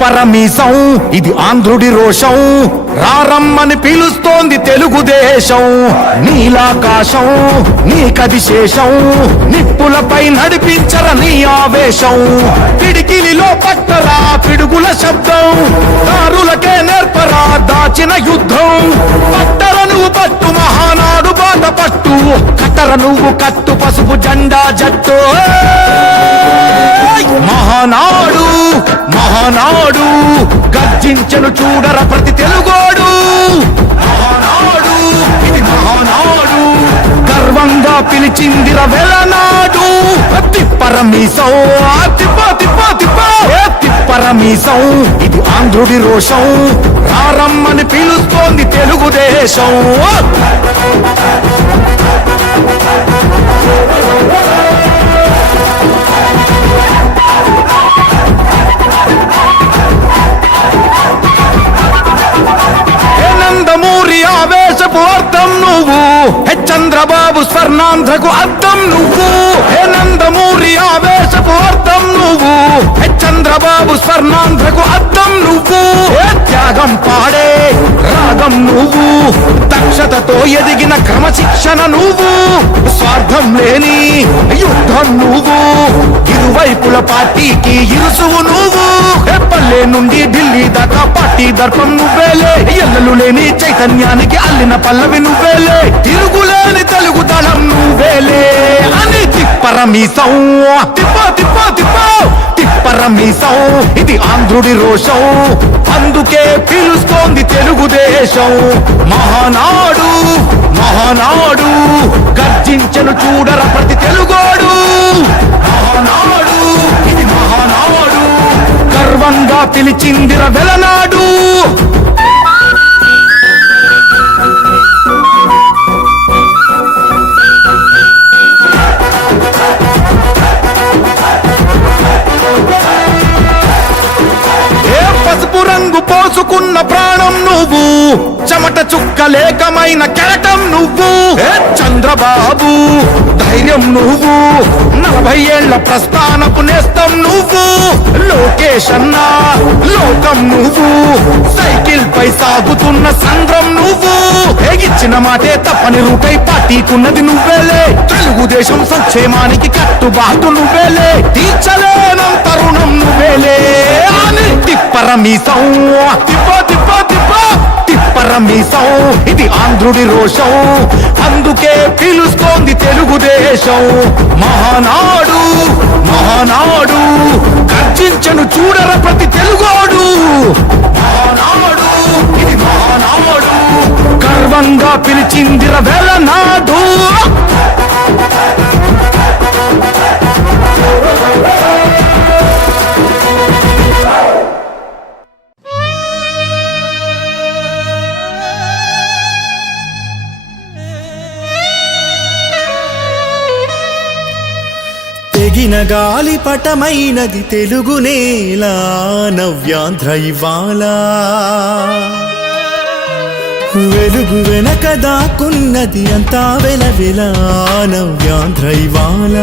తిప్పరమీసం ఇది ఆంధ్రుడి రోషం, రారమ్మని పిలుస్తోంది తెలుగుదేశం. నీలాకాశం నీకది శేషం, నిప్పులపై నడిపించర నీ ఆవేశం. పిడికిలిలో పట్టరా పిడుగుల శబ్దం, దారులకే నేర్పరా దాచిన యుద్ధం. పట్టర నువ్వు పట్టు మహానాడు బాట పట్టు, కట్టర నువ్వు కట్టు పసుపు జెండా జట్టు. మహానాడు మహానాడు గర్జించను చూడర ప్రతి తెలుగోడు. మహానాడు ఇది మహానాడు, గర్వంగా పిలిచిందిర వెలనాడు. తిప్పరమీసం తిప్ప తిప్ప తిప్ప తిప్పరమీసం ఇది ఆంధ్రుడి రోషం, రారమ్మని పిలుస్తోంది తెలుగుదేశం. నందమూరి ఆవేశపు అర్థం నువ్వు, చంద్రబాబు స్వర్ణాంధ్రకు అర్థం నువ్వు. నందమూరి ఆవేశపు అర్థం నువ్వు, చంద్రబాబు స్వర్ణాంధ్రకు అర్థం నువ్వు. త్యాగం పాడే రాగం నువ్వు, దక్షతతో ఎదిగిన క్రమశిక్షణ నువ్వు. స్వార్థం లేని యుద్ధం నువ్వు, ఇరువైపుల పార్టీకి ఇరుసువు నువ్వు. పల్లె నుండి ఢిల్లీ దాకా పార్టీ దర్పం నువ్వేలే, ఎల్లలు లేని చైతన్యానికి అల్లిన పల్లవి నువ్వేలే, తిరుగులేని తెలుగు దళం నువ్వేలే. అని తిప్పరమీసం తిప్ప తిప్ప తిప్ప తిప్పరమీసం ఇది ఆంధ్రుడి రోషం, అందుకే పిలుస్తోంది తెలుగుదేశం. మహానాడు మహానాడు గర్జించను చూడర ప్రతి తెలుగోడు. మహానాడు ఇది మహానాడు, గర్వంగా పిలిచిందిర వెలనాడు. పసుపు రంగు పోసుకున్న ప్రాణం నువ్వు, చెమట చుక్కలేకమైన కెరటం నువ్వు. చంద్రబాబు ధైర్యం నువ్వు, 40 ఏళ్ల ప్రస్థానపు నేస్తం నువ్వు. లోకేష్ అన్నా లోకం నువ్వు, సైకిల్ పై సాగుతున్న సంద్రం నువ్వు. ఇచ్చిన మాటే తప్పని రూపై పార్టీకున్నది నువ్వేలే, తెలుగుదేశం సంక్షేమానికి కట్టుబాటు నువ్వేలే, తీర్చలేనంత రుణం నువ్వేలే. అని తిప్పరమీసం తిప్ప తిప్ప తిప్ప తిప్పరమీసం ఇది ఆంధ్రుడి రోషం, అందుకే పిలుస్తోంది తెలుగుదేశం. మహానాడు మహానాడు గర్జించను చూడర ప్రతి తెలుగోడు. మహానాడు ఇది మహానాడు, గర్వంగా పిలిచిందిర వెలనాడు. తెగిన గాలిపటమైనది తెలుగు నేల, నవ్యాంధ్ర ఇవాళ. వెలుగు వెనక దాక్కున్నది అంతా వెలవెల, నవ్యాంధ్ర ఇవాళ.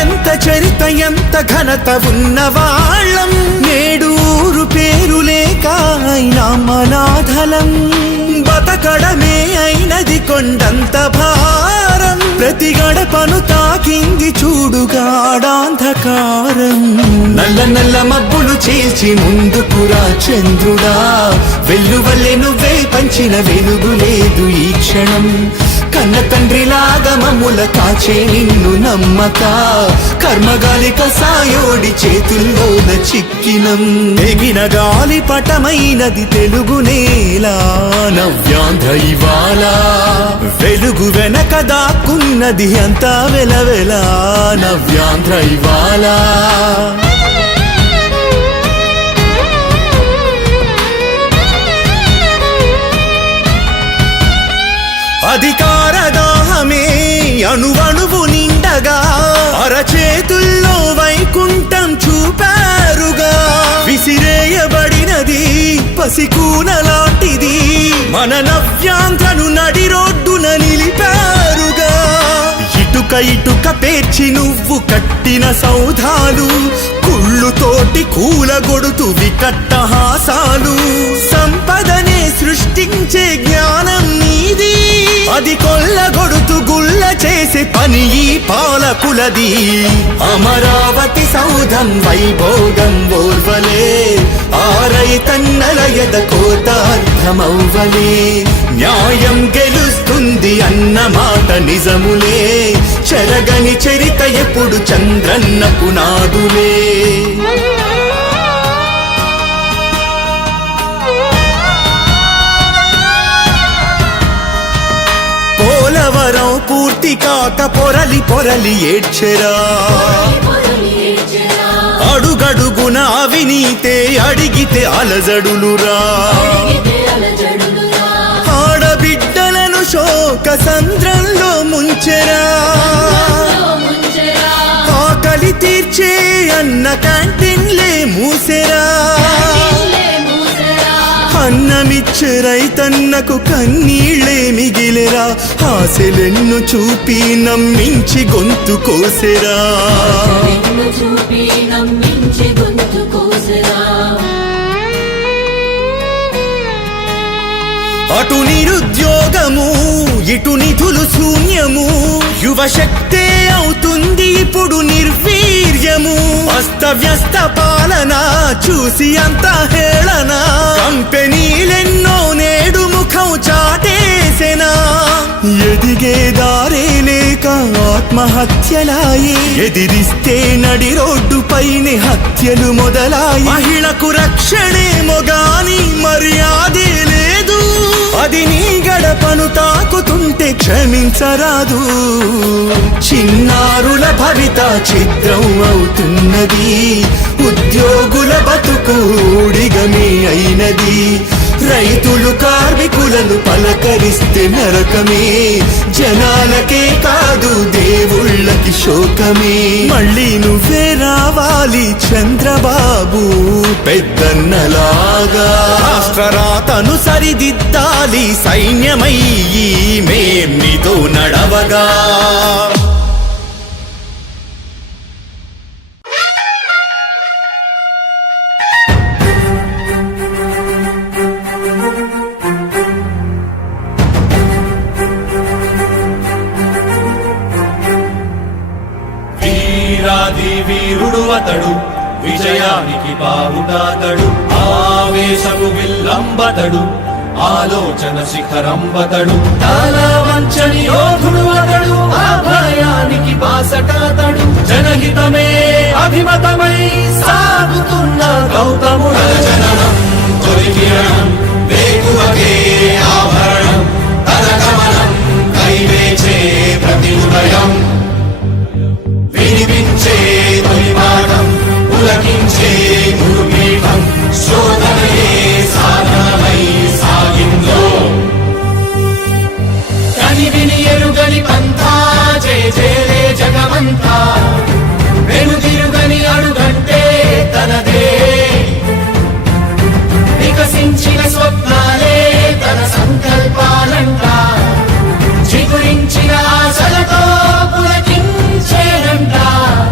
ఎంత చరిత ఎంత ఘనత ఉన్న వాళ్ళం, నేడూరు పేరు లేక అయినా మనాధలం. బతకడమే అయినది కొండంత భారం, ప్రతి గడపను తాకింది చూడుగాడాంధకారం. నల్ల నల్ల మబ్బులు చీల్చి ముందుకురా చంద్రుడా, వెల్లువల్లే నువ్వే పంచిన వెలుగు లేదు ఈ క్షణం. కన్న తండ్రిలాగా మమ్ముల కాచే నిన్ను నమ్మక, కర్మగాలి కసాయోడి చేతుల్లోన చిక్కినం. తెగిన గాలి పటమైనది తెలుగు నేల, నవ్యాంధ్ర ఇవాళ. వెలుగు వెనక దాక్కున్నది అంతా వెలవెల, నవ్యాంధ్ర ఇవాళ. అధికార దాహమే అణువణువు నిండగా, అరచేతుల్లో వైకుంఠం చూపారుగా. విసిరేయబడినది పసికూన లాంటిది, మన నవ్యాంధ్రను నడి రోడ్డున నిలిపారుగా. ఇటుక ఇటుక పేర్చి నువ్వు కట్టిన సౌధాలు కుళ్ళుతోటి కూలగొడుతు వికట్టహాసాలు సంపదనే సృష్టించే జ్ఞానం నీది అది కొల్లగొడుతు గుల్ల చేసే పని ఈ పాలకులది అమరావతి సౌధం వైభోగం ఓర్వలే ఆరైతన్నల ఎద కోత అర్థమవ్వలే న్యాయం గెలుస్తుంది అన్న మాట నిజములే చెరగని చరిత ఎప్పుడు చంద్రన్న పునాదులే పోలవరం పూర్తి కాక పొరలి పొరలి ఏడ్చెరా అడుగడుగున అవినీతే అడిగితే అలజడులురా ఆడబిడ్డలను శోక సంద్రంలో ముంచెరా ఆకలి తీర్చే అన్న క్యాంటీన్లే మూసెరా అన్నమిచ్చే రైతన్నకు కన్నీళ్లే మిగిలెరా ఆశలెన్ను చూపి నమ్మించి గొంతు కోసెరా అటు నిరుద్యోగము ఇటు నిధులు శూన్యము యువశక్తే అవుతుంది ఇప్పుడు నిర్వీర్యము అస్తవ్యస్త పాలన చూసి అంత హేళన కంపెనీలెన్నో నేడు ముఖం చాటేసెనా ఎదిగే దారే లేక ఆత్మహత్యలాయి ఎదిరిస్తే నడి రోడ్డుపైనే హత్యలు మొదలాయి మహిళకు రక్షణే మొగాని మర్యాదే లేదు అది నీ గడపను తాకుతుంటే క్షమించరాదు చిన్నారుల భవిత చిత్రం అవుతున్నది ఉద్యోగుల బతుకు ఊడిగమే అయినది రైతులు కార్మికులను పలకరిస్తే నరకమే జనాలకే కాదు దేవుళ్ళకి శోకమే మళ్ళీ నువ్వే రావాలి చంద్రబాబు పెద్దన్నలాగా రాష్ట్రరాతను సరిదిద్దాలి సైన్యమై మేం నీతో నడవగా వీరుడు అతడు విజయానికి బావుటాతడు ఆవేశపు విల్లంబతడు ఆలోచన శిఖరంబతడు వంచని యోధుడు అతడు అభయానికి బాసటాతడు జనహితమే అభిమతమై సాగుతున్న గౌతముడు జననం తొలికిరణం వేకువకే ఆభరణం తన గమనం కైవేచే ప్రతి ఉదయం వినిపించే తొలిపాఠం పులకించే గురుపీఠం శోధనయే సాధనమై సాగిందో కని విని ఎరుగని పంథా జయ జయలే జగమంతా వెనుదిరుగని అడుగంటే తనదే వికసించిన స్వప్నాలే తన సంకల్పాలంట చిగురించిన ఆశలతో పులకించేనంట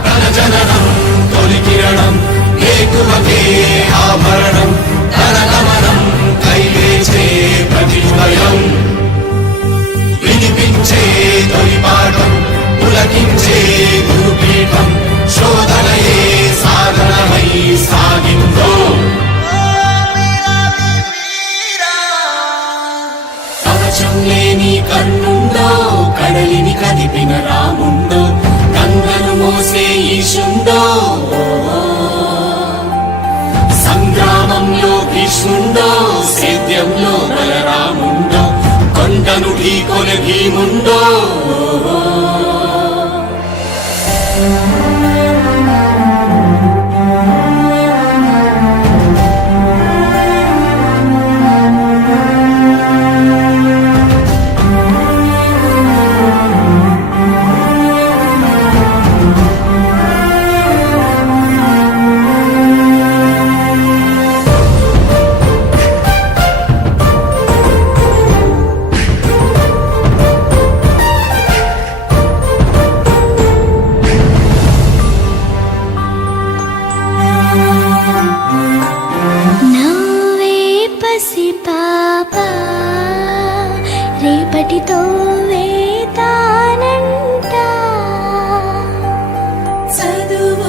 తన జననం తొలి కిరణం వేకువకే ఆభరణం తన గమనం కైవేచే ప్రతి ఉదయం వినిపించే తొలి పాఠం పులకించే గురుపీఠం శోధనయే సాధనమై సాగిందో కవచం లేని కన్నుండో కడలిని కదిపిన రాముండో గంగను మోసే ఈశుండో సంగ్రామంలో భీష్ముండో సేద్యంలో బలరాముండో కొండను ఢీకొన భీముండో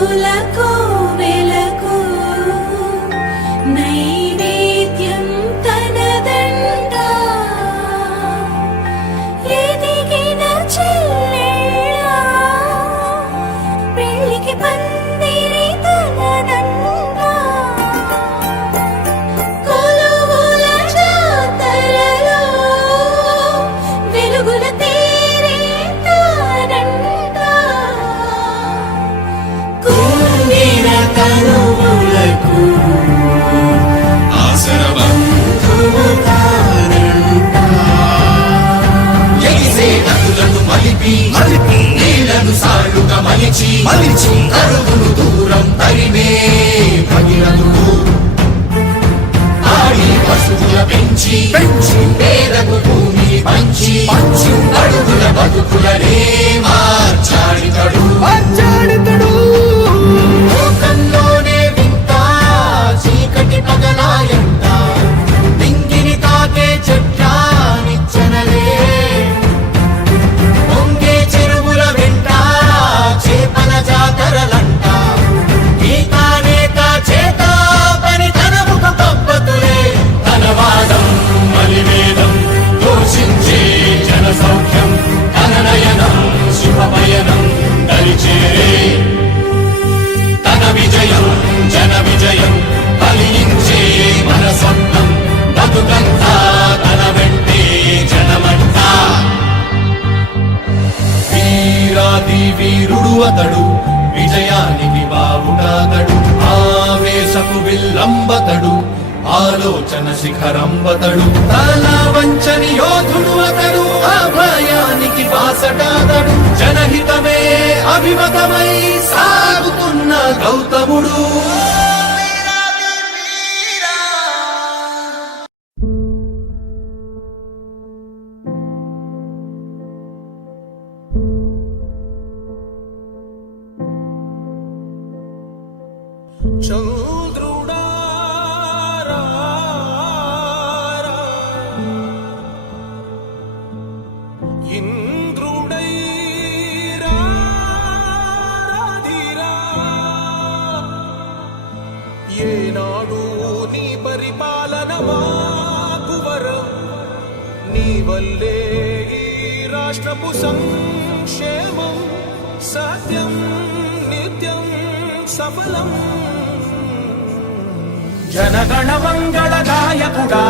కొలువులకు వెలకు నైవేద్యం తనదంట ఎదిగిన చెల్లెళ్ళ పెళ్ళికి పందిరి తనదంట కొలువుల జాతరలో వెలుగుల తేరే తానంట కుంగిన తనువులకు ఆసరబంధువు తానంట ఎగిసే నదులను మలిపి నీళ్లను సాళ్లుగా మలిచి కరువును దూరం తరిమే భగీరథుడు ఆడి పశువుల పెంచి పేదకు భూమిని పంచి అడుగుల బతుకులనే మార్చాడితడు లోకంలోనే వింత చీకటి పగలాయంట దింగిని తాకే చెట్ల నిచ్చెనలే పొంగే చెరువుల వెంట చేపల జాతరలంట గీతానేత చేత పని తనముఖ పబ్బతులే ధనవాదం మలివేదం దోషించే జన సౌఖ్యం ధననయనం శుభమయనం దరిచేరే తన విజయం జన విజయం ఫలించే మన స్వప్నం బతుకంతా తన వెంటే జనమంతా వీరాది వీరుడు అతడు విజయానికి బావుటాతడు ఆవేశపు విల్లంబతడు ఆలోచన శిఖరంబతడు తల వంచని యోధుడు అతడు అభయానికి బాసటాతడు జనహితమే అభిమతమై సాగుతున్న గౌతముడు ఏనాడు నీ పరిపాలన మాకు వరం నీ వల్లే ఈ రాష్ట్రపు సంక్షేమం సత్యం నిత్యం సఫలం జనగణ మంగళ గాయకుడా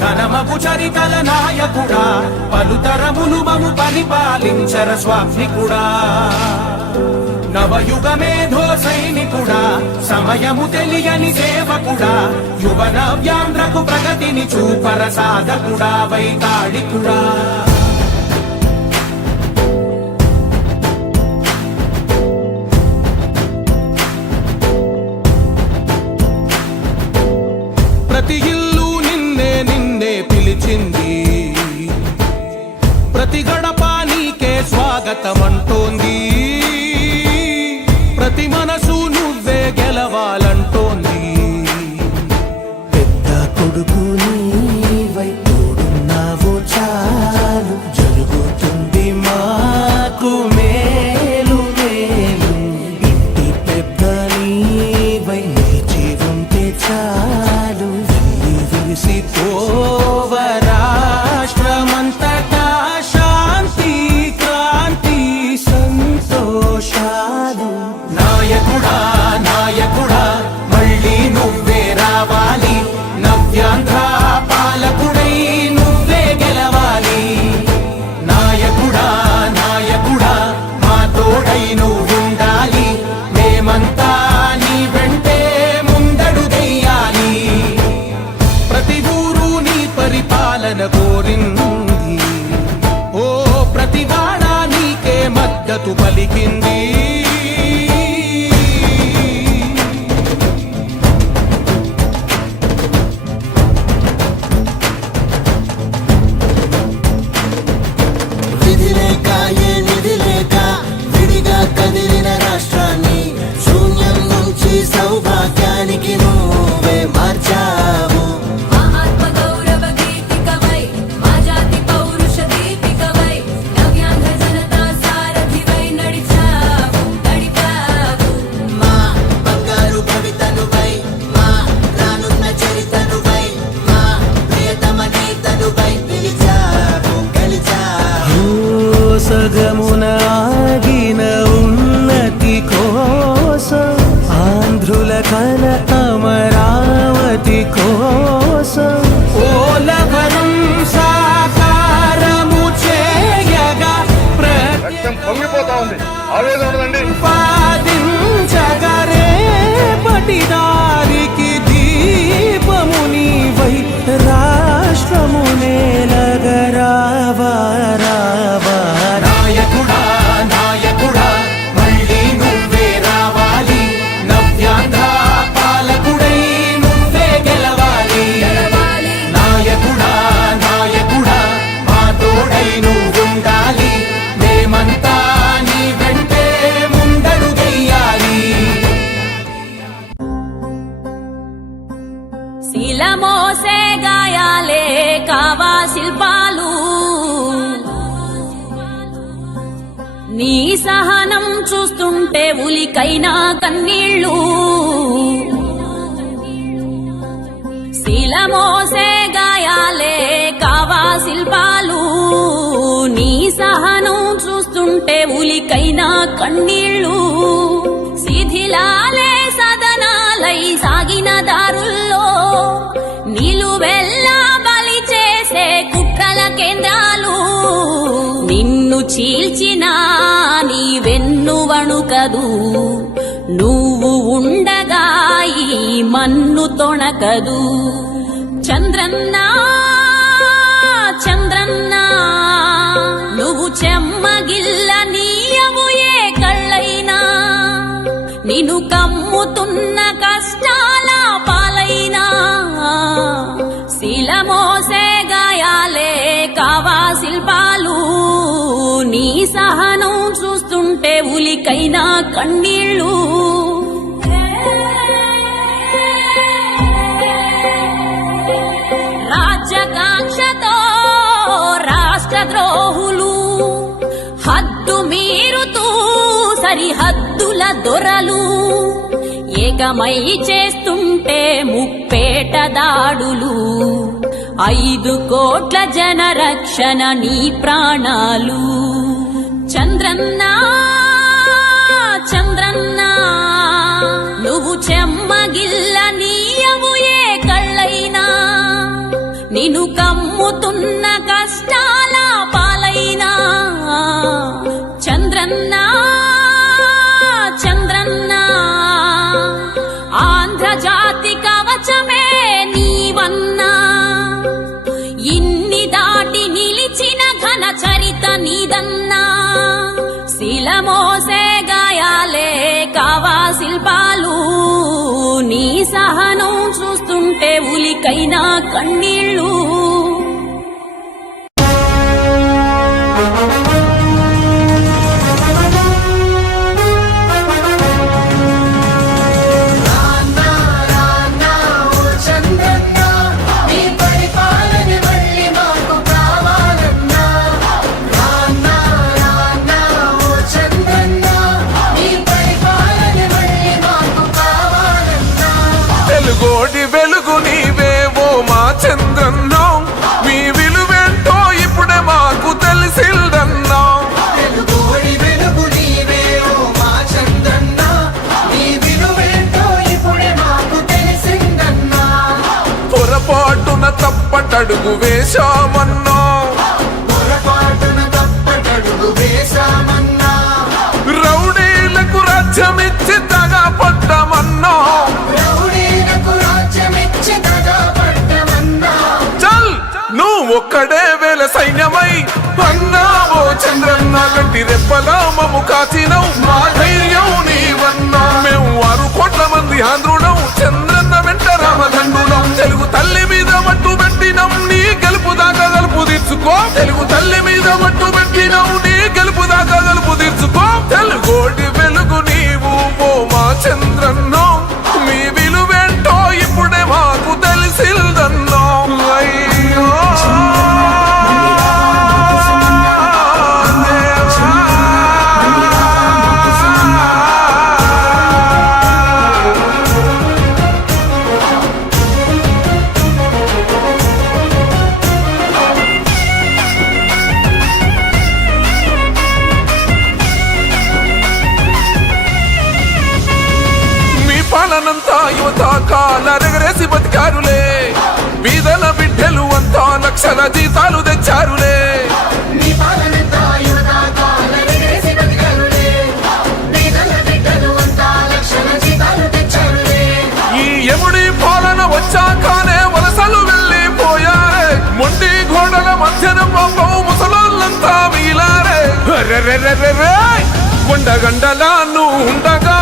ఘనమగు చరితల నాయకుడా పలుతరములు మము పరిపాలించర స్వామికుడా నవయుగ మేధో సైనికుడా సమయము తెలియని సేవకుడా యువన వ్యాంధ్రకు ప్రగతిని చూపర సాధకుడా వైతాళికుడా ప్రతి ఇల్లు నిన్నే నిన్నే పిలిచింది ప్రతి గడప నీకే స్వాగతమంటోంది ప్రతి మనసు నువ్వే గెలవాలంటోంది పెద్ద కొడుకు నీవై తోడున్నావు చాలు జరుగుతుంది మాకు మేలు మేలు ఇంటి పెద్ద నీవై నిలిచి ఉంటే చాలు విరిసి పోవ రాష్ట్రమంతటా శాంతి క్రాంతి సంతోషాలు నాయకుడా నాయకుడా మళ్ళీ నువ్వే రావాలి నవ్యాంధ్ర పాలకుడై నువ్వే గెలవాలి నాయకుడా నాయకుడా మా తోడై నువ్వుండాలి మేమంతా నీ వెంటే ముందడుగెయ్యాలి ప్రతి ఊరు నీ పరిపాలన కోరింది ఓ ప్రతివాడ నీకే మద్దతు పలికింది విధి లేక ఏ నిధి లేక విడిగా కదిలిన రాష్ట్రాన్ని శూన్యం నుంచి సౌభాగ్యానికి నువ్వే మార్చావు మహాత్మ గౌరవ గీతికవై మా జాతి పౌరుష దీపికవై నవ్యాంధ్ర జనతా సారథివై నడిచావు పలకన అమరావతి కోసం ఓలవరం సాకారము చేయగా పొంగిపోతా ఉంది ఆవేదన ఉందండి ప్రతిపాదించగరే పటిదారికి దీపము నీవై రాష్ట్రము నేలగరావా రావా నాయకుడా నాయకుడా మళ్ళీ నువ్వే రావాలి నవ్యాంధ్ర పాలకుడై నువ్వే గెలవాలి నాయకుడా నాయకుడా మా తోడై నువ్వుండాలి మేమంతా నీ వెంటే ముందడుగెయ్యాలి శిలమోసే గాయాలే కావా శిల్పాలు నీ సహనం చూస్తుంటే ఉలికైనా కన్నీళ్ళు శిలమోసే గాయాలే కావా శిల్పాలు నీ సహనం చూస్తుంటే ఉలికైనా కన్నీళ్ళు శిథిలాలే సదనాలై సాగిన దారుల్లో నిలువెల్లా బలి చేసే కుట్రల కేంద్రాలు నిన్ను చీల్చిన నీ వెన్ను వణుకదు నువ్వు ఉండగా ఈ మన్ను తొణకదు చంద్రన్న చంద్రన్న నువ్వు చెమ్మగిల్ల నీయవు ఏ కళ్ళైనా నిన్ను కమ్ముతున్న కష్టాల పాలైనా శిలమోసే గాయాలే కావా శిల్పాలు నీ సహనం చూస్తుంటే ఉలికైనా కన్నీళ్ళు రాజ్యకాంక్షతో రాష్ట్ర ద్రోహులు హద్దు మీరుతూ సరిహద్దుల దొరలు ఏకమై చేస్తుంటే ముప్పేట దాడులు 5 కోట్ల జన రక్షణ నీ ప్రాణాలు చంద్రన్న చంద్రన్న నువ్వు చెమ్మగిల్ల నీయవు ఏ కళ్ళైనా నిన్ను కమ్ముతున్న కష్టాల పాలైనా చంద్రన్న చంద్రన్న ఆంధ్ర జాతి కవచమే నీవన్నా ఇన్ని దాటి నిలిచిన ఘన చరిత నీదన్నా శిలమోసే గాయాలే కావా శిల్పాలు నీ సహనం చూస్తుంటే ఉలికైనా కన్నీళ్ళు వెలుగోడి వెలుగు నీవేవో మా చంద్రన్నో మీ విలువేంటో ఇప్పుడే మాకు తెలిసిందన్నా వెలుగోడి వెలుగు నీవే ఓ మా చంద్రన్న నీ విలువేంటో ఇప్పుడే మాకు తెలిసిందన్నా పొరపాటున తప్పటడుగు వేశామన్నా పొరపాటున తప్పటడుగు వేశామన్నా రౌడీలకు రాజ్యమిచ్చి తగా పడ్డమన్నా రౌడీలకు రాజ్యమిచ్చి దగా పడ్డమన్నా చల్ నువ్వు ఒక్కడే వేల సైన్యమై అన్నావో చంద్రన్న గట్టి రెప్పలా మము కాచినవు మా ధైర్యం నీవన్నా మేము 6 కోట్ల మంది ఆంధ్రులం చంద్రన్న వెంట రామదండులం తెలుగు తల్లి మీద మట్టు పెట్టినం నీ గెలుపు దాకా గలుపు తీర్చుకో తెలుగు తల్లి మీద మట్టు పెట్టినం నీ గెలుపు దాకా గలుపు తీర్చుకో తెలుగోటి వెలుగు నీవు ఓ మా చంద్రన్నో మీ విలువేంటో ఇప్పుడే మాకు తెలిసిందన్నో అయ్యో దేవా పాలనంతా యువత కాలరెగరేసి బతికారులే బీదల బిడ్డలు అంతా లక్షల జీతాలు తెచ్చారులే నీ పాలనంతా యువత కాలరెగరేసి బతికారులే. పేదల బిడ్డలు అంతా లక్షల జీతాలు తెచ్చారులే. ఈ యముడి పాలన వచ్చాకనే వలసలు వెళ్ళిపోయారే మొండి గోడల మధ్యన పాపం ముసలోళ్ళంతా మిగిలారే రెరెరెరెరె. కొండగండలా నువ్వు ఉండగా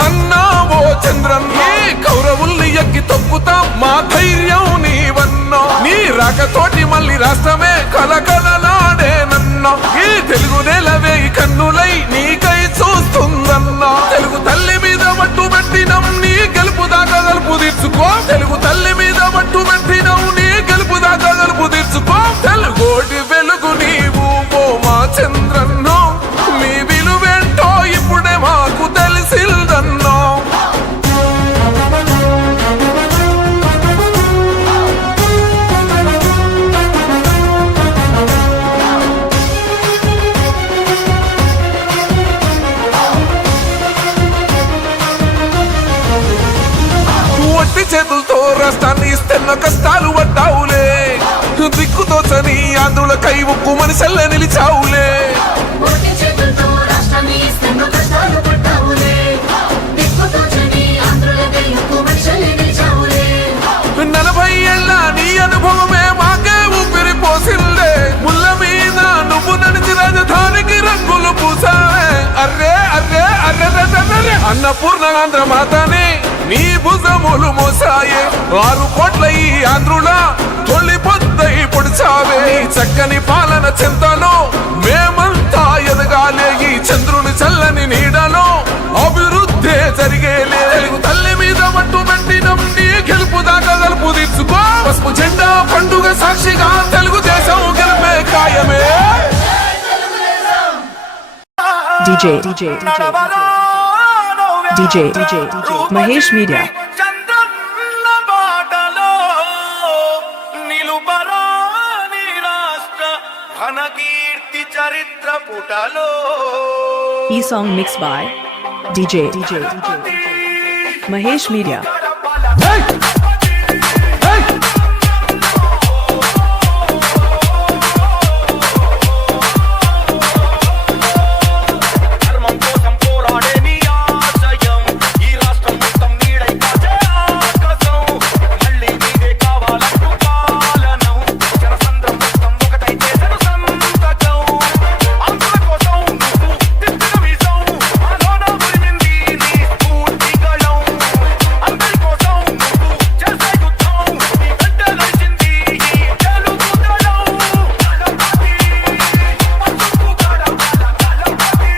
అన్నావో చంద్రన్న కౌరవుల్ని ఎక్కి తొక్కుతాం మా ధైర్యం నీవన్నా నీ రాకతోటి మళ్ళీ రాష్ట్రమే కలకలలాడేనన్నా ఈ తెలుగు నేలవే కన్నులై నీకై చూస్తుందన్నా తెలుగు తల్లి మీద మట్టు పెట్టినం నీ గెలుపు దాకా గలుపు తీర్చుకో తెలుగు తల్లి మీద మట్టు పెట్టినం నీ గెలుపు దాకా గలుపు తీర్చుకో తెలుగోటి వెలుగు నీవు ఓ మా చంద్రన్న మీ విలువేంటో ఇప్పుడే మాకు తెలిసిందన్నా ఒట్టి చేతులతో రాష్ట్రాన్ని ఇస్తున్న కష్టాలు పడ్డావులే దిక్కుతోచని ఆంధ్రుల కై ఉక్కు మనిషల్ల నిలిచావులే ఒట్టి చేతులతో రాష్ట్రాన్ని ఇస్తున్న కష్టాలు పడ్డావులే. దిక్కుతోచని ఆంధ్రులకై ఉక్కు మనిషిని నిలిచావులే. 40 ఏళ్ళ నీ అనుభవమే మాకే ఊపిరి పోసిల్లే ముళ్ళ మీద నువ్వు నడిచి రాజధానికి రంగులు పూసావే అర్రే అర్రే అర్రే అన్నపూర్ణ ఆంధ్ర మాతని నీ భుజములు మోసాయే 6 కోట్ల ఈ ఆంధ్రుల తొలి పొద్దై పొడిచావే నీ చక్కని పాలన చింతలో మేమంతా ఎదగాలే ఈ చంద్రుని చల్లని నీడలో అభివృద్ధి జరిగేలే తెలుగు తల్లి మీద మట్టు పెట్టినం నీ గెలుపు దాకా గలుపు తీర్చుకో పసుపు జెండా పండుగ సాక్షిగా తెలుగుదేశం గెలిపే ఖాయమే DJ Mahesh Media. చంద్రన్న బాటలో నిలుపరాని రాష్ట్ర ఘనకీర్తి చరిత్ర పుటలో E song mixed by DJ Mahesh Media. ధర్మం కోసం పోరాడే నీ ఆశయం ఈ రాష్ట్రం మొత్తం నీడై కాచే ఆకాశం మళ్ళీ నీదే కావాలంటూ పాలనం జనసంద్రం మొత్తం ఒకటై చేసెను సంతకం ఆంధ్రుల కోసం నువ్వు తిప్పిన విజం ఆలోన ఉరిమింది నీ స్ఫూర్తి గళం అందరి కోసం నువ్వు చేసే యుద్ధం నీ వెంట నడిచింది ఈ తెలుగు దళం దళపతి పసుపు గడపల దళపతి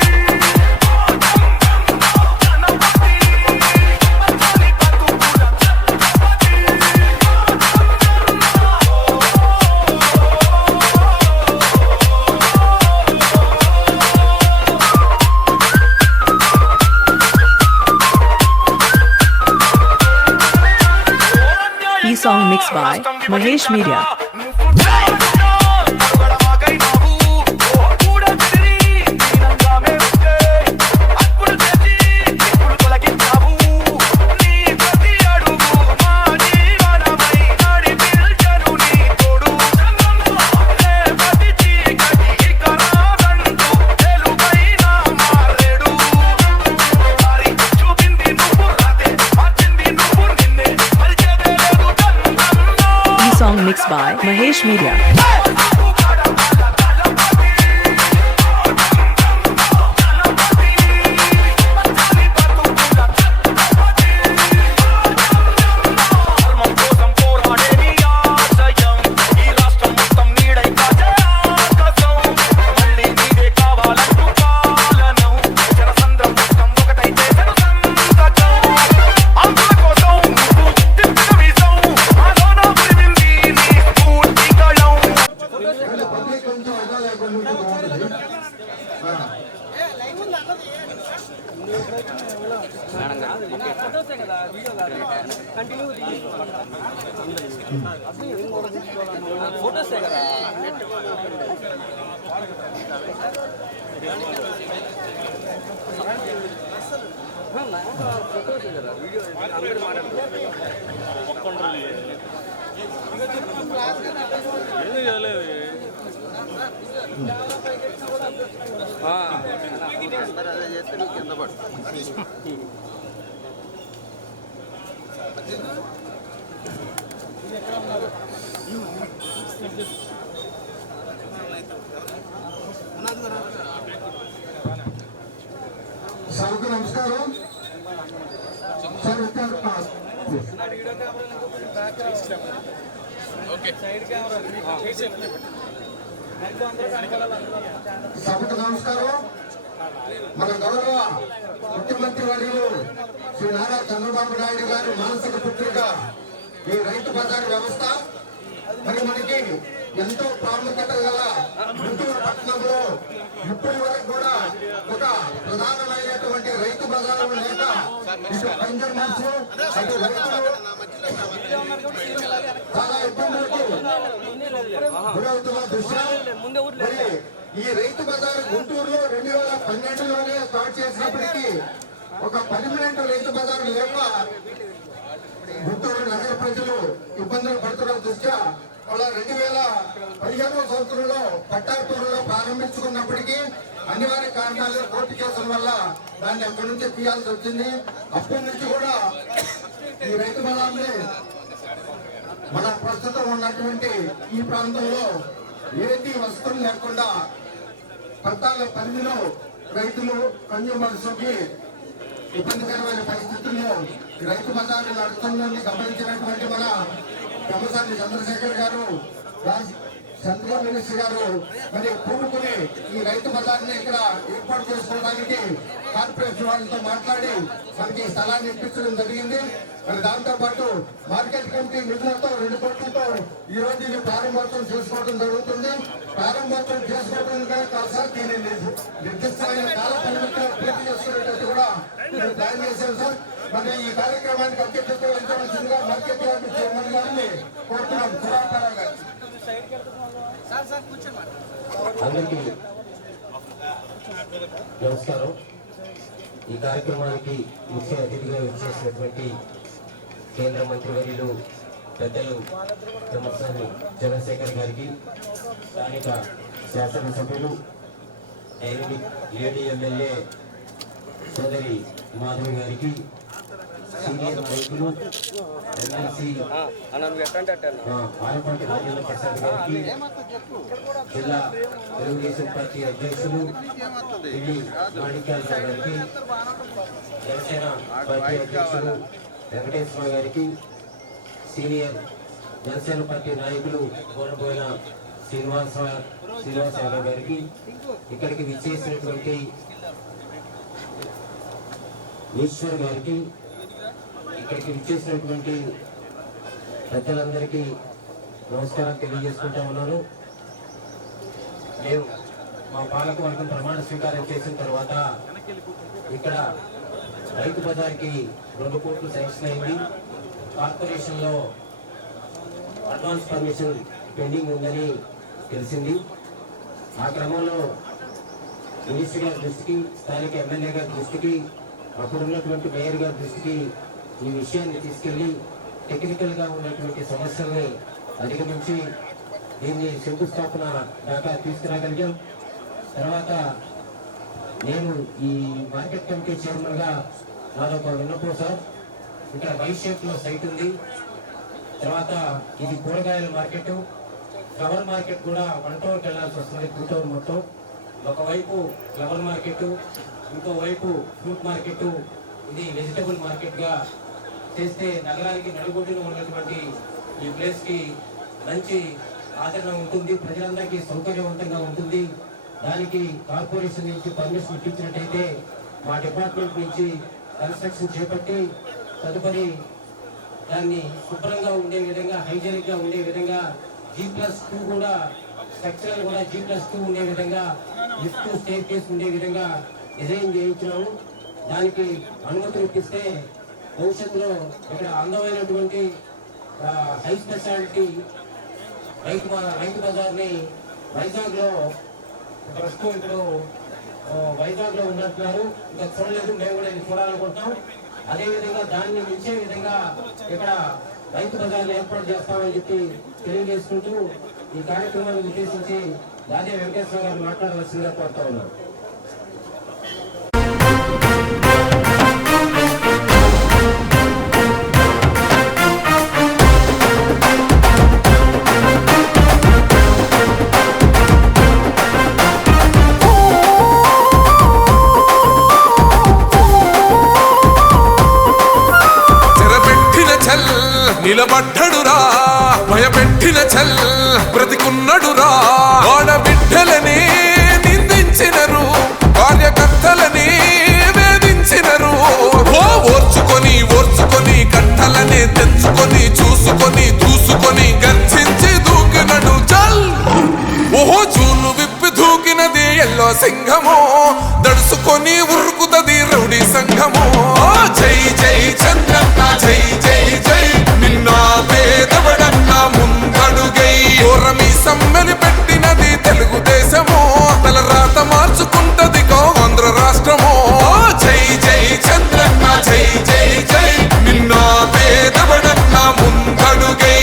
E song mixed by Mahesh Media. E song mixed by Mahesh Media. ధర్మం కోసం పోరాడే నీ ఆశయం ఈ రాష్ట్రం మొత్తం నీడై కాచే ఆకాశం మళ్ళీ నీదే కావాలంటూ పాలనం జనసంద్రం మొత్తం ఒకటై చేసెను సంతకం ఆంధ్రుల కోసం నువ్వు తిప్పిన విజం ఆలోన ఉరిమింది నీ స్ఫూర్తి గళం సార్కు నమస్కారం సార్ సభకు నమస్కారం. మన గౌరవ ముఖ్యమంత్రి వర్యులు శ్రీ నారా చంద్రబాబు నాయుడు గారి మానసిక పుత్రిక ఈ రైతు బజార్ వ్యవస్థ మరి మనకి ఎంతో ప్రాముఖ్యత గల గుంటూరు పట్టణంలో ఇప్పటి వరకు కూడా ఒక ప్రధానమైనటువంటి రైతు బజారు లేక ఇటు కన్జ్యూమర్స్ అటు రైతులు చాలా ఇబ్బందులకు గురవుతున్న దృష్ట్యా మరి ఈ రైతు బజారు గుంటూరులో 2012లోనే స్టార్ట్ చేసినప్పటికీ ఒక పర్మనెంట్ రైతు బజారు లేక గుంటూరు నగర ప్రజలు ఇబ్బందులు పడుతున్న దృష్ట్యా అలా 2015వ సంవత్సరంలో పట్టాపూర్లో ప్రారంభించుకున్నప్పటికీ అనివార్య కారణాలు కోర్టు కేసుల వల్ల దాన్ని అక్కడి నుంచి తీయాల్సి వచ్చింది. అప్పటి నుంచి కూడా ఈ రైతు బజార్ని మన ప్రస్తుతం ఉన్నటువంటి ఈ ప్రాంతంలో ఏది వస్తువులు లేకుండా పట్టాల పరిధిలో రైతులు కన్జ్యూమర్స్ కి ఇబ్బందికరమైన పరిస్థితుల్లో రైతు బజార్లు నడుస్తుందని గమనించినటువంటి మన కమసాని చంద్రశేఖర్ గారు, చంద్ర మినిస్టర్ గారు మరి పూనుకుని ఈ రైతు బజార్ని ఇక్కడ ఏర్పాటు చేసుకోవడానికి కార్పొరేషన్ వాళ్ళతో మాట్లాడి మనకి స్థలాన్ని ఇప్పించడం జరిగింది. మరి దాంతో పాటు మార్కెట్ కమిటీ నిధులతో 2 కోట్లతో ఈ రోజు ఇది ప్రారంభోత్సవం చేసుకోవడం జరుగుతుంది. ప్రారంభోత్సవం చేసుకోవడం కాదు దీన్ని నిర్దిష్టమైన కాల పరిమితిలో పూర్తి చేసుకునేటట్టు కూడా మేము ప్లాన్ చేశాం సార్. మరి ఈ కార్యక్రమానికి అధ్యక్షత వహించవలసిందిగా మార్కెట్ యార్డ్ చైర్మన్ గారిని కోరుతున్నాం. సుధాకర్ గారు. అందరికీ నమస్కారం. ఈ కార్యక్రమానికి ముఖ్య అతిథిగా విచ్చేసినటువంటి కేంద్ర మంత్రివర్యులు పెద్దలు కమసాని చంద్రశేఖర్ గారికి, స్థానిక శాసనసభ్యులు డైనమిక్ లేడీ ఎమ్మెల్యే సోదరి మాధవి గారికి, సీనియర్ నాయకులు ఎమ్మెల్సీ ఆలపాటి రాజేంద్ర ప్రసాద్ గారికి, జిల్లా తెలుగుదేశం పార్టీ అధ్యక్షులు పిల్లి మాణిక్యాలరావు గారికి, జనసేన పార్టీ అధ్యక్షులు వెంకటేశ్వర గారికి, సీనియర్ జనసేన పార్టీ నాయకులు కోనబోయిన శ్రీనివాసరావు గారికి, ఇక్కడికి విచ్చేసినటువంటి ఈశ్వర్ గారికి, ఇక్కడికి విచ్చేసినటువంటి పెద్దలందరికీ నమస్కారం తెలియజేసుకుంటా ఉన్నాను. మేము మా పాలక వర్గం ప్రమాణ స్వీకారం చేసిన తర్వాత ఇక్కడ రైతు బజార్కి 2 కోట్లు శాంక్షన్ అయింది. కార్పొరేషన్లో అడ్వాన్స్ పర్మిషన్ పెండింగ్ ఉందని తెలిసింది. ఆ క్రమంలో మినిస్టర్ గారి దృష్టికి, స్థానిక ఎమ్మెల్యే గారి దృష్టికి, అప్పుడున్నటువంటి మేయర్ గారి దృష్టికి ఈ విషయాన్ని తీసుకెళ్లి టెక్నికల్గా ఉన్నటువంటి సమస్యల్ని అధిగమించి దీన్ని శంకుస్థాపన దాకా తీసుకురాగలిగాం. తర్వాత నేను ఈ మార్కెట్ కమిటీ చైర్మన్గా నాదొక విన్నపం సార్. ఇక్కడ వై షేప్లో సైట్ ఉంది. తర్వాత ఇది కూరగాయల మార్కెట్, ఫ్లవర్ మార్కెట్ కూడా 1 టవర్కి వెళ్ళాల్సి వస్తుంది. 2 టవర్ మొత్తం. ఒకవైపు ఫ్లవర్ మార్కెట్, ఇంకోవైపు ఫ్రూట్ మార్కెట్, ఇది వెజిటబుల్ మార్కెట్గా చేస్తే నగరానికి నడుగొడ్డున ఉన్నటువంటి ఈ ప్లేస్కి మంచి ఆదరణ ఉంటుంది, ప్రజలందరికీ సౌకర్యవంతంగా ఉంటుంది. దానికి కార్పొరేషన్ నుంచి పర్మిషన్ ఇప్పించినట్టయితే మా డిపార్ట్మెంట్ నుంచి కన్స్ట్రక్షన్ చేపట్టి తదుపరి దాన్ని శుభ్రంగా ఉండే విధంగా, హైజెనిక్గా ఉండే విధంగా G+2 కూడా స్ట్రక్చరల్ కూడా G+2 ఉండే విధంగా, లిఫ్ట్ స్టేర్ కేస్ ఉండే విధంగా డిజైన్ చేయించినాము. దానికి అనుమతులు ఇప్పిస్తే భవిష్యత్తులో ఇక్కడ అందమైనటువంటి హై స్పెషాలిటీ రైతు బజార్ని వైజాగ్లో ప్రస్తుతం ఇప్పుడు వైజాగ్ లో ఉన్నట్టున్నారు. ఇంకా చూడలేదు, మేము కూడా ఇది చూడాలనుకుంటున్నాం. అదేవిధంగా దాన్ని మించే విధంగా ఇక్కడ రైతు బజార్లు ఏర్పాటు చేస్తామని చెప్పి తెలియజేసుకుంటూ ఈ కార్యక్రమాన్ని ఉద్దేశించి రాజే వెంకటేశ్వర గారు మాట్లాడవలసిందిగా కోరుతా ఉన్నాం. నిలబడ్డడురా భయపెట్టిన చల్ బ్రతికున్నడురా ఆడబిడ్డలని నిందించినరు, కార్యకర్తలని వేధించినరు. ఓర్చుకొని ఓర్చుకొని కట్టలనే తెంచుకొని చూసుకొని దూసుకొని గర్జించి దూకినడు చల్. ఓహో జూలు విప్పి దూకినది ఎల్లో సింహము, దడుసుకొని ఉరుకుతది రౌడీ సంఘము. జై జై చంద్రన్న జై జై జై, నిన్న పేదవడన్న ముందడుగై. ఓరమి సమ్మెలి పెట్టినది తెలుగుదేశము, తల రాత మార్చుకుంటది ఆంధ్ర రాష్ట్రము. జై జై చంద్రన్న జై జై జై, నిన్న పేదవడన్న ముందడుగై.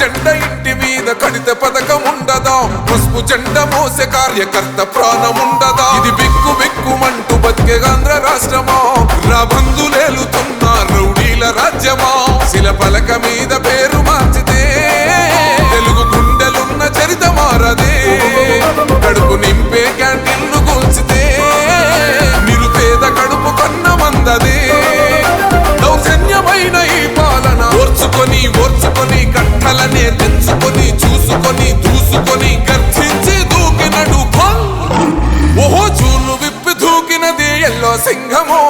జెండ ఇంటి మీద కడిత పథకం ఉండదా, పసుపు జెండ మోసే కార్యకర్త ప్రాణం ఉండదా. ఇది బిక్కు బిక్కుమంటూ బతికే ఆంధ్ర రాష్ట్రమా, రాబందులేలుతున్న రౌడీల రాజ్యమా. శిల పలక మీద పేరు మార్చితే తెలుగు గుండెలున్న చరిత మారదే. కడుపు నింపే క్యాంటీన్లు కూల్చితే నిరుపేద కడుపు కన్న మందదే. దౌర్జన్యమైన ఈ పాలన ఓర్చుకొని ఓర్చుకొని కట్టలనే తెంచుకొని చూసుకొని దూసుకొని గర్జించి దూకినడు ఫల్. ఓహో జూలు విప్పి దూకినది ఎల్లో సింహము,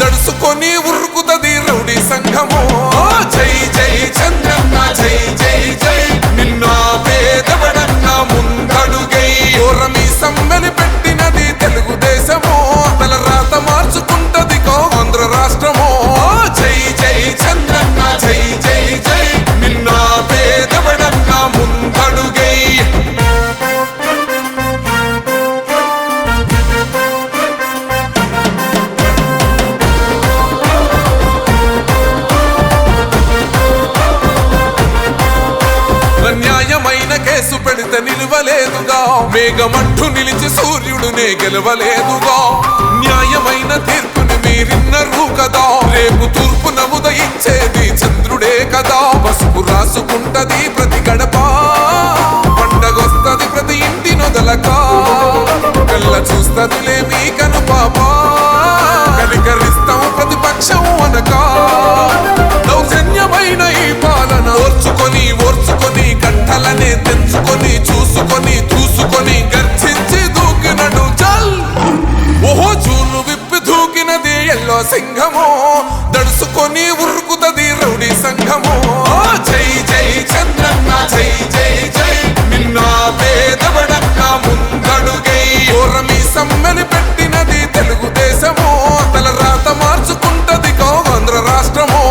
దడుసుకొని ఉరుకుతది రౌడీ సంఘము. జై జై చంద్రన్న జై జై జై, నిన్న పేదవడన్న ముందడుగై. ఓరమి సమ్మెలి పెట్టినది తెలుగుదేశము, తల రాత మార్చుకుంటది ఆంధ్ర రాష్ట్రము. జై జై చంద్రన్న జై జై జై, నిన్న పేదవడన్న ముందడుగై. న్యాయమైన కేసు పెడితే నిలవలేదుగా, మేఘమంటూ నిలిచి సూర్యుడునే గెలవలేదుగా. న్యాయమైన తీర్పుని మీరిన్నరు కదా, రేపు తూర్పున ఉదయించేది చంద్రుడే కదా. పసుపు రాసుకుంటది ప్రతి గడప, పండగొస్తది ప్రతి ఇంటి నొదలక. కళ్ళ చూస్తదిలే మీ కను పాప, కలికరిస్తాం ప్రతిపక్షం అనక. దౌర్జన్యమైన ఈ పాలన ఓర్చుకొని ఓర్చుకొని కట్టలనే తెంచుకొని చూసుకొని దూసుకొని గర్జించి దూకినడు చల్. ఓహో జూలు విప్పి దూకినది ఎల్లో సింహము, దడుసుకొని ఉరుకుతది రౌడీ సంఘము. జై జై చంద్రన్న జై జై జై, నిన్న పేదవడన్న ముందడుగై. ఓరమి సమ్మెలి పెట్టినది తెలుగుదేశము, తల రాత మార్చుకుంటది ఆంధ్ర రాష్ట్రము.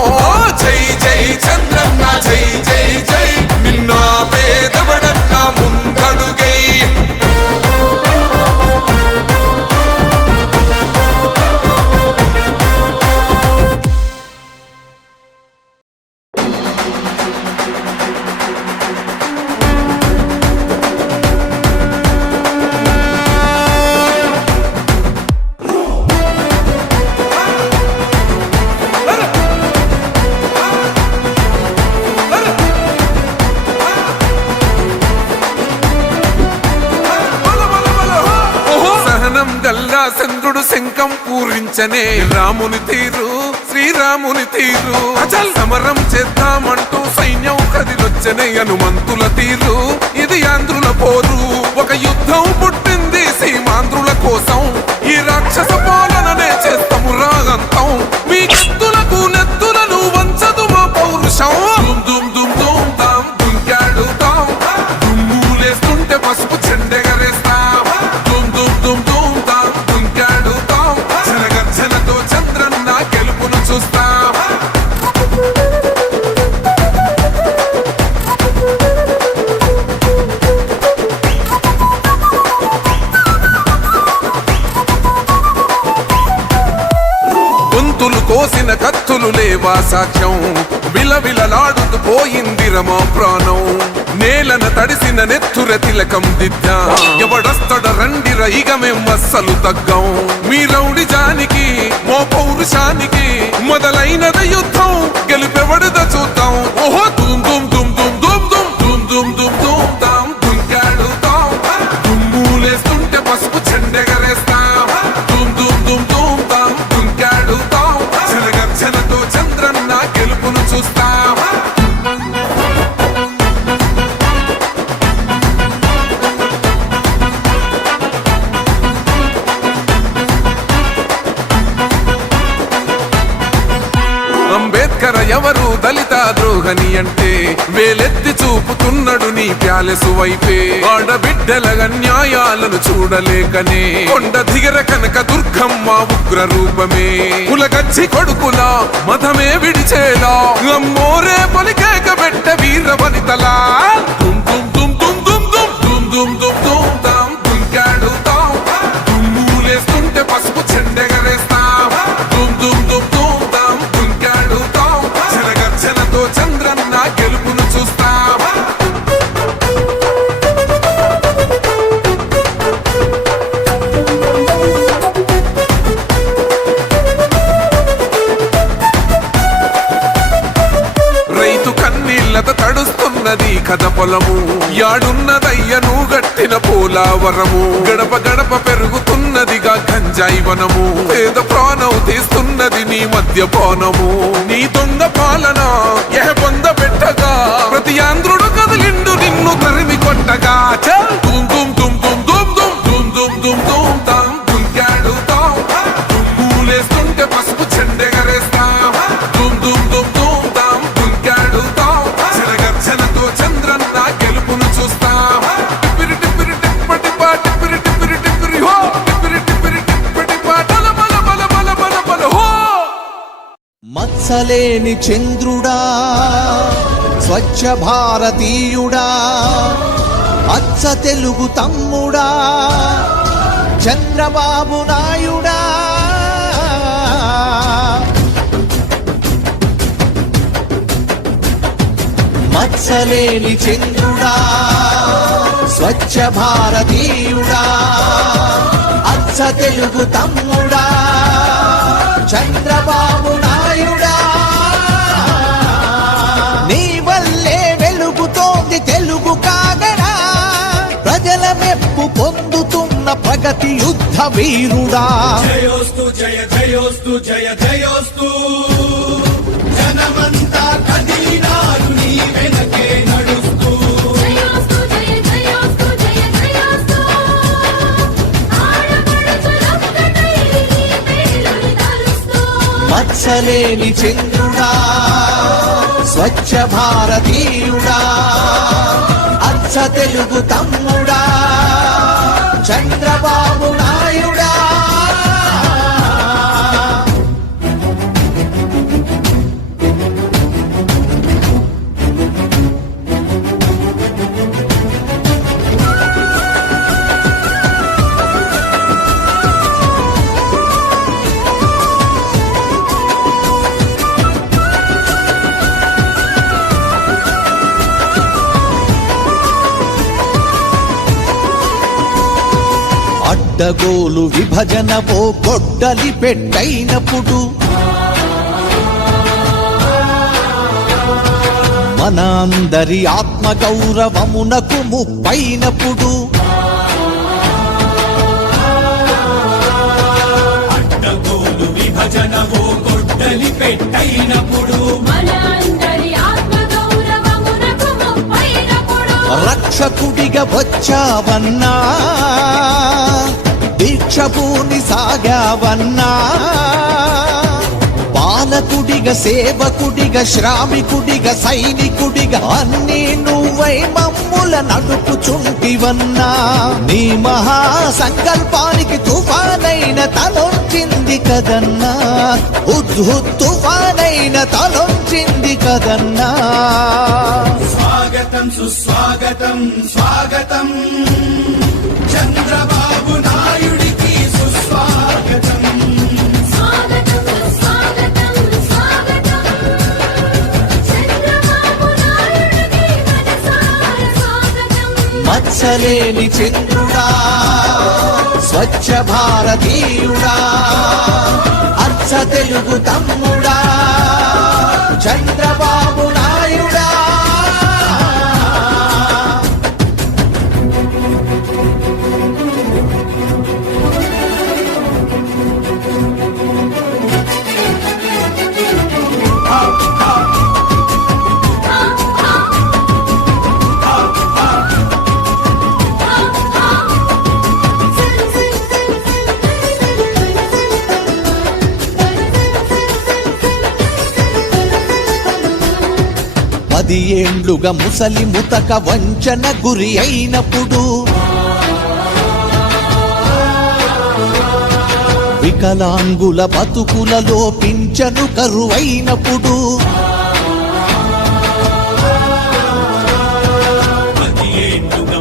జై జై చంద్రన్న జై జై జై, నిన్న పేదవడన్న ముందడుగై. చంద్రుడు శంఖం పూరించనే రాముని తీరు శ్రీరాముని తీరు. అచల్ సమరం చేద్దామంటూ సైన్యం కదిలొచ్చనే హనుమంతుల తీరు. ఇది ఆంధ్రుల పోరు, ఒక యుద్ధం పుట్టింది సీమాంధ్రుల కోసం. ఈ రాక్షస పాలననే చేస్తాము రాగంతం, మీ కత్తులకు నెత్తులను వంచదు మా పౌరుషం. దుమ్ దుమ్ దుమ్ దుమ్ తాం దుంకాడు తాం కోసిన కత్తులు లేవా సాక్ష్యం విలవిలలాడుతూ పోయింది రమా ప్రాణం నేలన తడిసిన నెత్తుర తిలకం దిద్దా ఎవడస్తడ రండిర ఇక మేం అస్సలు తగ్గం మీ రౌడి జానికి మో పౌరుషానికి మొదలైనద యుద్ధం గెలుపెవడద చూద్దాం ఓహో దుమ్ దుమ్ దుమ్ దుమ్ దుమ్ దుమ్ దుమ్ దుమ్ దుమ్ దుమ్ తాం దుంకాడుతాం దుమ్ములేస్తుంటే పసుపు చెండెగరేస్తాం దుమ్ దుమ్ దుమ్ దుమ్ తాం దుంకాడుతాం చిరగర్జనతో చంద్రన్న గెలుపును చూస్తాం అంబేద్కర్ ఎవరు దళిత ద్రోహని అంటే వేలెత్తి చూపుతున్నాడు నీ ప్యాలెసు వైపే ఆడబిడ్డల న్యాయాలను చూడలేకనే కొండ దిగర కనక దుర్గమ్మ ఉగ్ర రూపమే కులగచ్చి కొడుకులా మతమే విడిచేలా అమ్మోరే పలికేక పెట్ట వీర వనితలా దుమ్ దుమ్ దుమ్ దుమ్ దుమ్ దుమ్ దుమ్ దుమ్ దుమ్ దుమ్ తాం దుంకాడుతాం దుమ్ములేస్తుంటే పసుపు చెండెగరేస్తాం దుమ్ దుమ్ దుమ్ దుమ్ తాం దుంకాడుతాం చిరగర్జనతో చంద్రన్న గెలుపును చూస్తాం రైతు కన్నీళ్లతో తడుస్తున్నది కథ పొలము యాడున్నదయ్యను గట్టిన పోలావరము గడప గడప పెరుగుతున్నదిగా గంజాయి వనము పేద ప్రాణం తీస్తున్నది నీ మద్యపానము నీ దొంగ పాలన ఎహ పొంద పెట్టగా ప్రతి ఆంధ్రుడు కదిలిండు నిన్ను తరిమి కొట్టగా చల్ దుమ్ దుమ్ దుమ్ దుమ్ దుమ్ దుమ్ దుమ్ దుమ్ దుమ్ దుమ్ తాం దుంకాడుతాం దుమ్ములేస్తుంటే పసుపు చెండెగరేస్తాం దుమ్ దుమ్ దుమ్ దుమ్ తాం దుంకాడుతాం చిరగర్జనతో చంద్రన్న గెలుపును చూస్తాం టిప్పిరి టిప్పిరి టిప్పటి పా టిప్పిరి టిప్పిరి టిప్పిరి హో టిప్పిరి టిప్పిరి టిప్పటి పా బల బల బల బల బల బల హో మత్సలేని చంద్రుడా స్వచ్ఛ భారతీయుడా అచ్చ తెలుగు తమ్ముడా చంద్రబాబు నాయుడా మత్సలేని చంద్రుడా స్వచ్ఛ భారతీయుడా అచ్చ తెలుగు తమ్ముడా చంద్రబాబు నాయుడా నీ వల్లే వెలుగుతోంది తెలుగు కాగడా ప్రజల మెప్పు పొందుతున్న ప్రగతి యుద్ధ వీరుడా జయోస్తు జయ జయోస్తు జయ జయోస్తు జనమంతా కదిలినారు నీ వెనకే నడుస్తూ జయోస్తు జయ జయోస్తు జయ జయోస్తు ఆడపడుచులొక్కటై నీ పేరుని తలుస్తూ మత్సలేని చంద్రుడా స్వచ్ఛ భారతీయుడా అచ్చ తెలుగు తమ్ముడా చంద్రబాబు నాయుడా అడ్డగోలు విభజనవో గొడ్డలి పెట్టైనప్పుడు మన అందరి ఆత్మగౌరవమునకు ముప్పైనప్పుడు అడ్డగోలు విభజనవో గొడ్డలి పెట్టైనప్పుడు మన అందరి ఆత్మగౌరవమునకు ముప్పైనప్పుడు రక్షకుడిగా వచ్చావన్నా దీక్షభూని సాగావన్నా పాలకుడిగా సేవకుడిగా శ్రామికుడిగా సైనికుడిగా అన్నీ నువ్వై మమ్ముల నడుపుచుంటివన్నా నీ మహా సంకల్పానికి తుఫానైన తలొంచింది కదన్నా ఉద్హుత్ తుఫానైన తలొంచింది కదన్నా స్వాగతం సుస్వాగతం స్వాగతం చంద్రబాబు నాయుడికి సుస్వాగతం స్వాగతం స్వాగతం తీర్చలేని చంద్రుడా స్వచ్ఛ భారతీయుడా అచ్చ తెలుగు తమ్ముడా చంద్రబాబు నాయుడా పది ఏండ్లుగా ముసలి ముతక వంచన గురి అయినప్పుడు వికలాంగుల బతుకులలో పింఛను కరువైనప్పుడు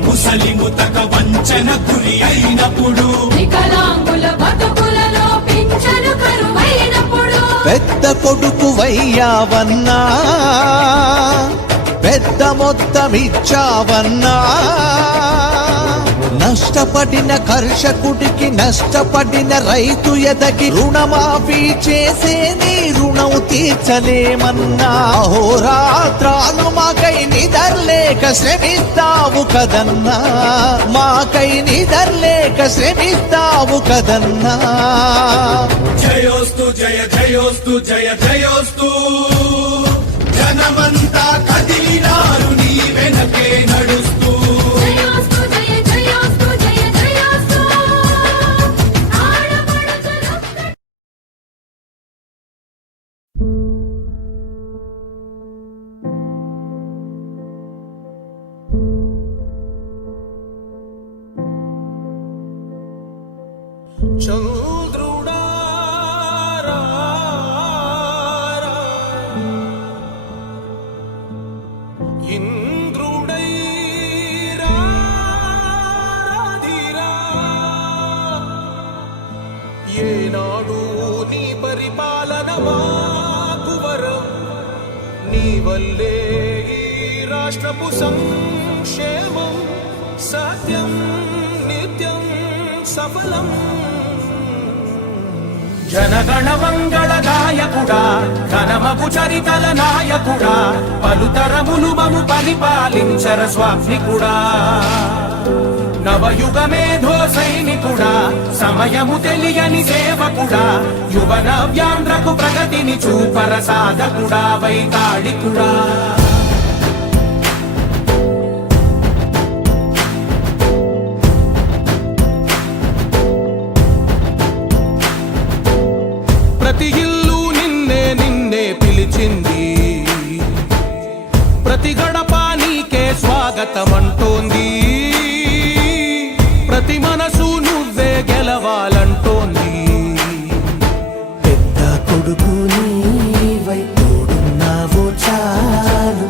ముసలి ముతక వంచన గురి అయినప్పుడు వికలాంగుల బతుకులలో పింఛను కరువైనప్పుడు పెద్ద కొడుకు వయ్యావన్నా పెద్ద మొత్తమిచ్చావన్నా నష్టపడిన కర్షకుడికి నష్టపడిన రైతు ఎదకి రుణమాఫీ చేసే నీ రుణం తీర్చలేమన్నా అహోరాత్రాలు మాకై నిదర్లేక శ్రమిస్తావు కదన్నా మాకై నిదర్లేక శ్రమిస్తావు కదన్నా జయోస్తు జయ జయోస్తు జయ జయోస్తు జనమంతా కదిలినారు నీ వెనకే నడుస్తూ జయోస్తు జయ జయోస్తు జయ జయోస్తు ఆడపడుచులు చంద్రుడా ఇంద్రుడై రాధిరా ఏనాడు నీ పరిపాలన మాకు వరం నీ వల్లే ఈ రాష్ట్రపు సంక్షేమం సత్యం నిత్యం సఫలం జనగణ మంగళ గాయకుడా ఘనమగు చరితల నాయకుడా పలుతరములు మము పరిపాలించర స్వామికుడా నవయుగ మేధో సైనికుడా సమయము తెలియని సేవకుడా యువ నవ్యాంధ్రకు ప్రగతిని చూపర సాధకుడా వైతాళికుడా ప్రతి ఇల్లు నిన్నే నిన్నే పిలిచింది ప్రతి గడప నీకే స్వాగతమంటోంది ప్రతి మనసు నువ్వే గెలవాలంటోంది పెద్ద కొడుకు నీవై తోడున్నావు చాలు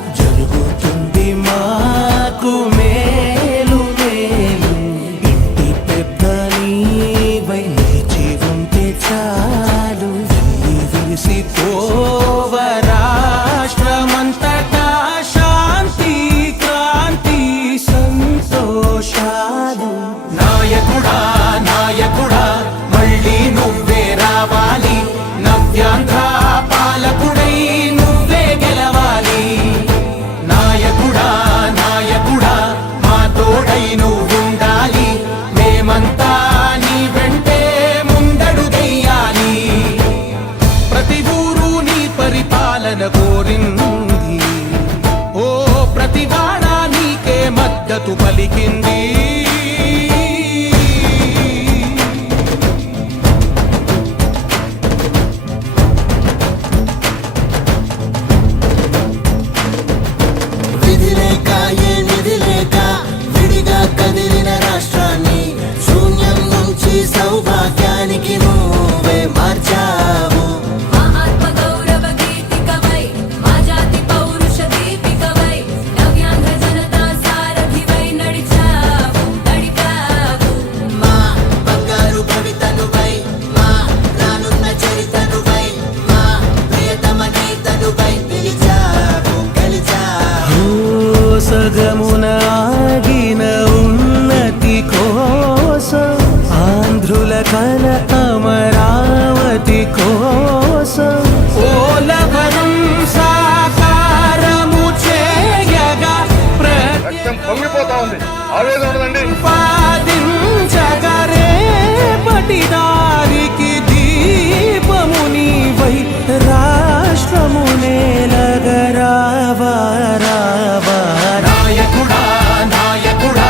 కల అమరావతి కోసం ఓలవనం సాకారము చేయగా రక్తం పొంగిపోతా ఉంది ఆవేదన ఉండదండి ప్రతిపాదించగరే పటిదారికి దీపము నీవై రాష్ట్రము నేలగరావా రావా నాయకుడా నాయకుడా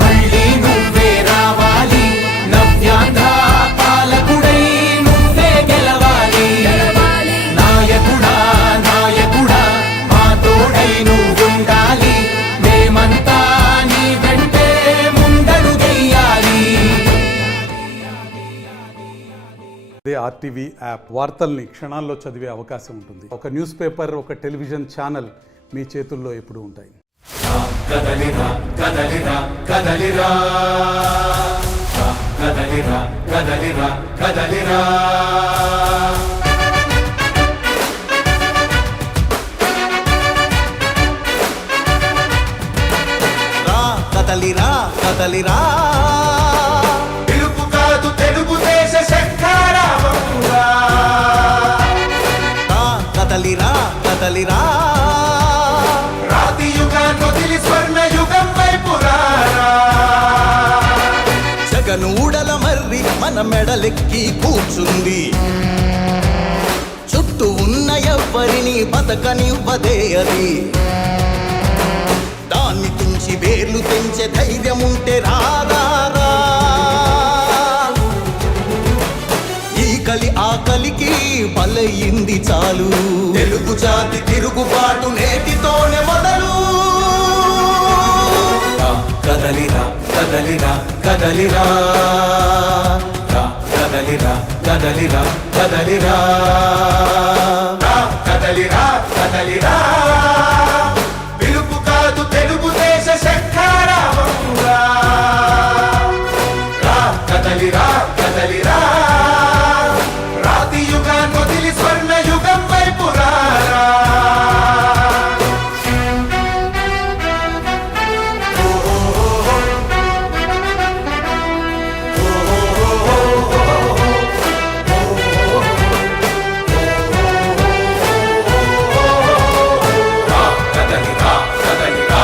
మళ్ళీ నువ్వే రావాలి నవ్యాంధ్ర పాలకుడై నువ్వే గెలవాలి నాయకుడా నాయకుడా మా తోడై నువ్వుండాలి మేమంతా నీ వెంటే ముందడుగెయ్యాలి. అదే ఆర్టీవీ యాప్ వార్తల్ని క్షణాల్లో చదివే అవకాశం ఉంటుంది. ఒక న్యూస్ పేపర్, ఒక టెలివిజన్ ఛానల్ మీ చేతుల్లో ఎప్పుడూ ఉంటాయి. కదలిరా కదలిరా కదలిరా కదలిరా కదలిరా కదలిరా కదలిరా కదలిరా పిలుపు కాదు తెలుగుదేశ శంఖారావంగా కదలిరా కదలిరా రాతి యుగాన్ని వదిలి స్వర్ణ యుగం వైపు రారా జగనూడల మర్రి మన మెడలెక్కి కూర్చుంది చుట్టూ ఉన్న ఎవ్వరిని బతకనివ్వదే అది దాన్ని తుంచి వేర్లు తెంచే ధైర్యం ఉంటే రాదారా ఈ కలి ఆకలికి బలయింది చాలు తెలుగు జాతి తిరుగుబాటు నేటితోనే మొదలు కదలిరా కదలిరా కదలిరా కదలిరా కదలిరా కదలిరా కదలిరా కదలిరా పిలుపు కాదు తెలుగుదేశ శంఖారావంగా కదలిరా కదలిరా రాతి యుగాన్ని వదిలి స్వర్ణ యుగం వైపు రారా కదలిరా కదలిరా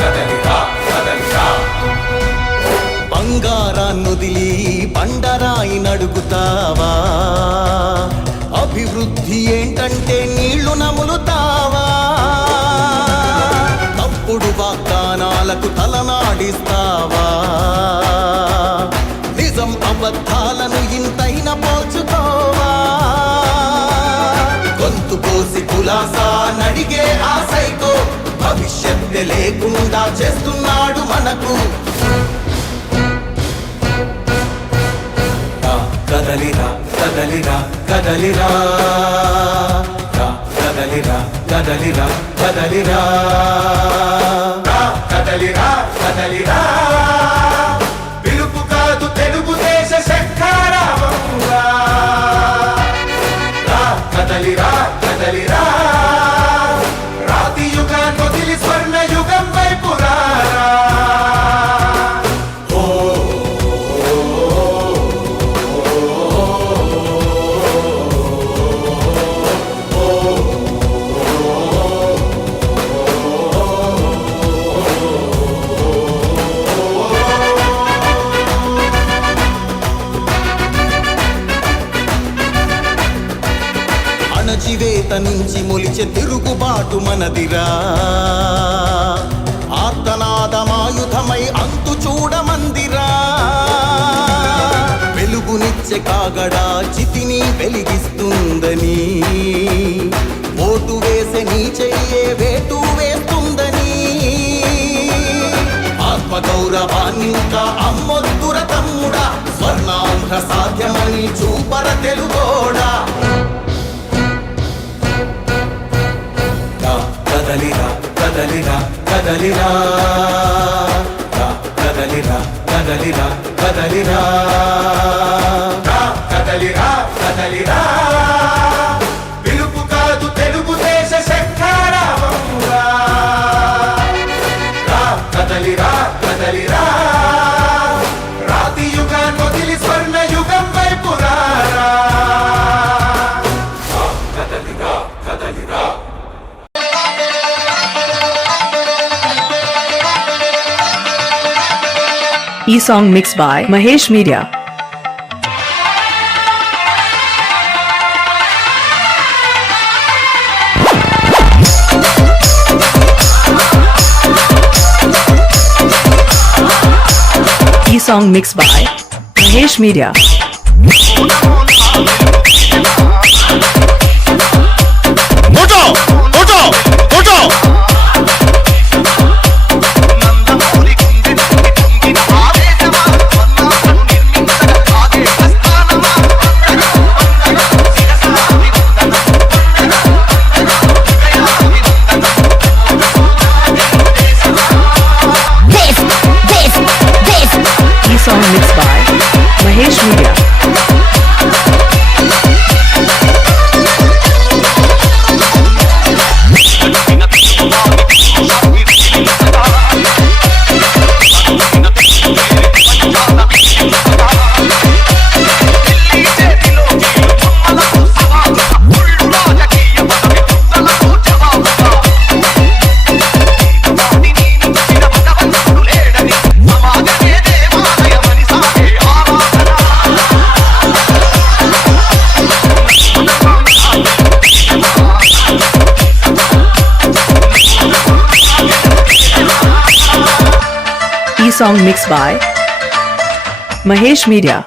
కదలిరా కదలిరా బంగారాన్నొదిలి బండరాయి నడుగుతావా అభివృద్ధి ఏంటంటే నీళ్లు నములుతావా తప్పుడు వాగ్దానాలకు తలనాడిస్తావా నిజం అబద్ధాలను ఇంతైన పోల్చుకోవా గొంతు పోసి కులాసా నడిగే ఆ సైకో భవిష్యత్తు లేకుండా చేస్తున్నాడు మనకు కదలిరా కదలిరా కదలిరా కదలిరా కదలిరా కదలిరా కదలిరా కదలిరా పిలుపు కాదు తెలుగుదేశ శంఖారావంగా కదలిరా కదలిరా రాతి యుగాన్ని వదిలి స్వర్ణ యుగం వైపు రారా అణచివేత నుంచి మొలిచే తిరుగుబాటు మనదిరా ఆర్తనాదమాయుధమై అంతు చూడమందిరా వెలుగునిచ్చే కాగడా చితిని వెలిగిస్తుందని ఓటు వేసే నీ చెయ్యే వేటు వేస్తుందని ఆత్మగౌరవాన్ని ఇంకా అమ్మొద్దుర తమ్ముడా స్వర్ణాంధ్ర సాధ్యమని చూపర తెలుగోడా కదలిరా కదలిరా కదలిరా కదలిరా కదలిరా కదలిరా కదలిరా కదలిరా పిలుపు కాదు తెలుగుదేశ శంఖారావంగా కదలిరా కదలిరా రాతి యుగ లోకాన్ని వదిలి స్వర్ణ యుగం వైపు రారా. ఈ song mix by Mahesh media. ఈ song mix by Mahesh media. ఈ song mix by Mahesh media. ఈ song mix by Mahesh media.